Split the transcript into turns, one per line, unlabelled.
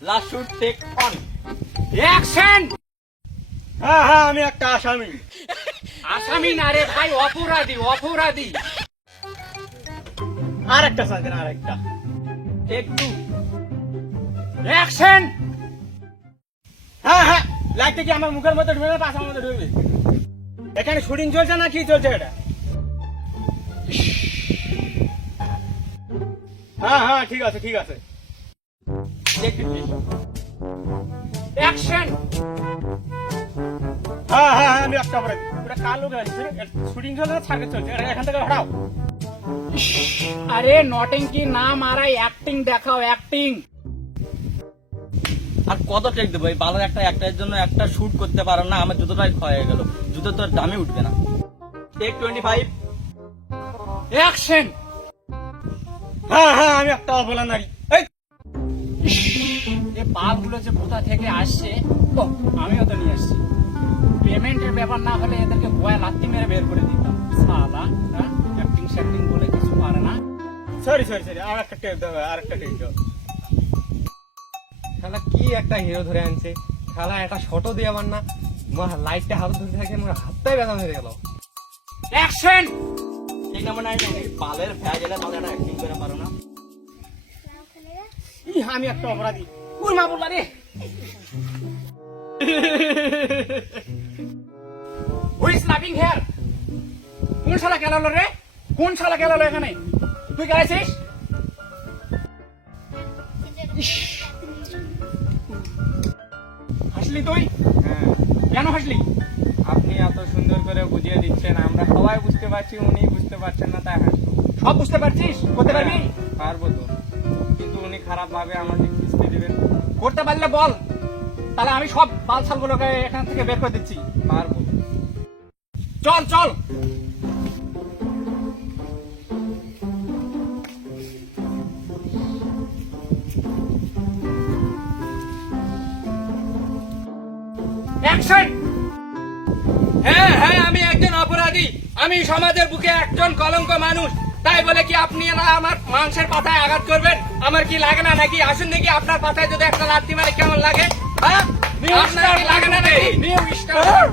Last shoot take on
action
হ্যাঁ হ্যাঁ আমি একটা আসামি।
আসামি না রে ভাই অপরাধী অপরাধী।
আর একটা সাজেন আর একটা
টেক টু অ্যাকশন
হ্যাঁ হ্যাঁ লাইটটা কি আমার মুখের মধ্যে ঢুকবে পাশ আমার মধ্যে ঢুকবে? এখানে শুটিং চলছে না কি চলছে এটা? হ্যাঁ হ্যাঁ ঠিক আছে ঠিক আছে।
অ্যাকশন
হ্যাঁ হ্যাঁ হ্যাঁ, আমি একটা করে ওটা কালো গাড়ি শুটিং চলছে না চলছে। এখান থেকে হটাও
আরে নটিং কি না মারাই? অ্যাক্টিং দেখাও অ্যাক্টিং
আর কত টেক দেবো? এই বালের একটা একটার জন্য একটা শুট করতে পারো না আমার জুতোটাই ক্ষয় হয়ে গেল। জুতো তো আর দামে উঠবে না। টেক টোয়েন্টি ফাইভ
অ্যাকশন
হ্যাঁ হ্যাঁ আমি একটা অবলা নারী।
এ যে কোথা থেকে আসছে ও আমিও তো নিয়ে আসছি। পেমেন্টের ব্যাপার না হলে এদেরকে গোয়া লাত্তি মেরে বের করে দিতাম। সাদা অ্যাক্টিং শ্যাক্টিং বলে কিছু পারে না।
সরি সরি সরি আর একটা টেপ দাও আর একটা টেপ
শালা কি একটা হিরো ধরে আনছে? শালা একটা শটো দিয়ে আমার না। মা লাইটটা হাত ধরে থাকে আমার হাতটাই ব্যথা মেরে গেল।
অ্যাকশন
ঠিক নাম্বার নাইন বালের ভ্যাজ এলে বালের একটা অ্যাক্টিং করে পারো না।
আমি একটা অপরাধী।
ওই মা বললা রে? হুই ইজ লাভিং হেয়ার কোন শালা গেলালো রে? কোন শালা গেলালো এখানে? তুই গেলাইছিস হাসলি তুই? কেন হাসলি?
আপনি এত সুন্দর করে বুঝিয়ে দিচ্ছেন আমরা সবাই বুঝতে পারছি উনি বুঝতে পারছেন না তাই হাসি
সব বুঝতে পারছিস? করতে পারবি?
পারব তো। কিন্তু উনি খারাপ ভাবে আমাকে কিস্তি দিবেন।
করতে পারলে বল। তাহলে আমি সব বালছাল গুলোকে এখান থেকে বের করে দিচ্ছি।
পারব
চল চল। হ্যাঁ হ্যাঁ আমি একজন অপরাধী। আমি সমাজের বুকে একজন কলঙ্ক মানুষ। তাই বলে কি আপনি না আমার মাংসের পাতায় আঘাত করবেন? আমার কি লাগে না নাকি? আসুন দেখি আপনার পাতায় যদি একটা লাত্তি মারে কেমন লাগে? হ্যাঁ? আপনার কি লাগে না নাকি? New star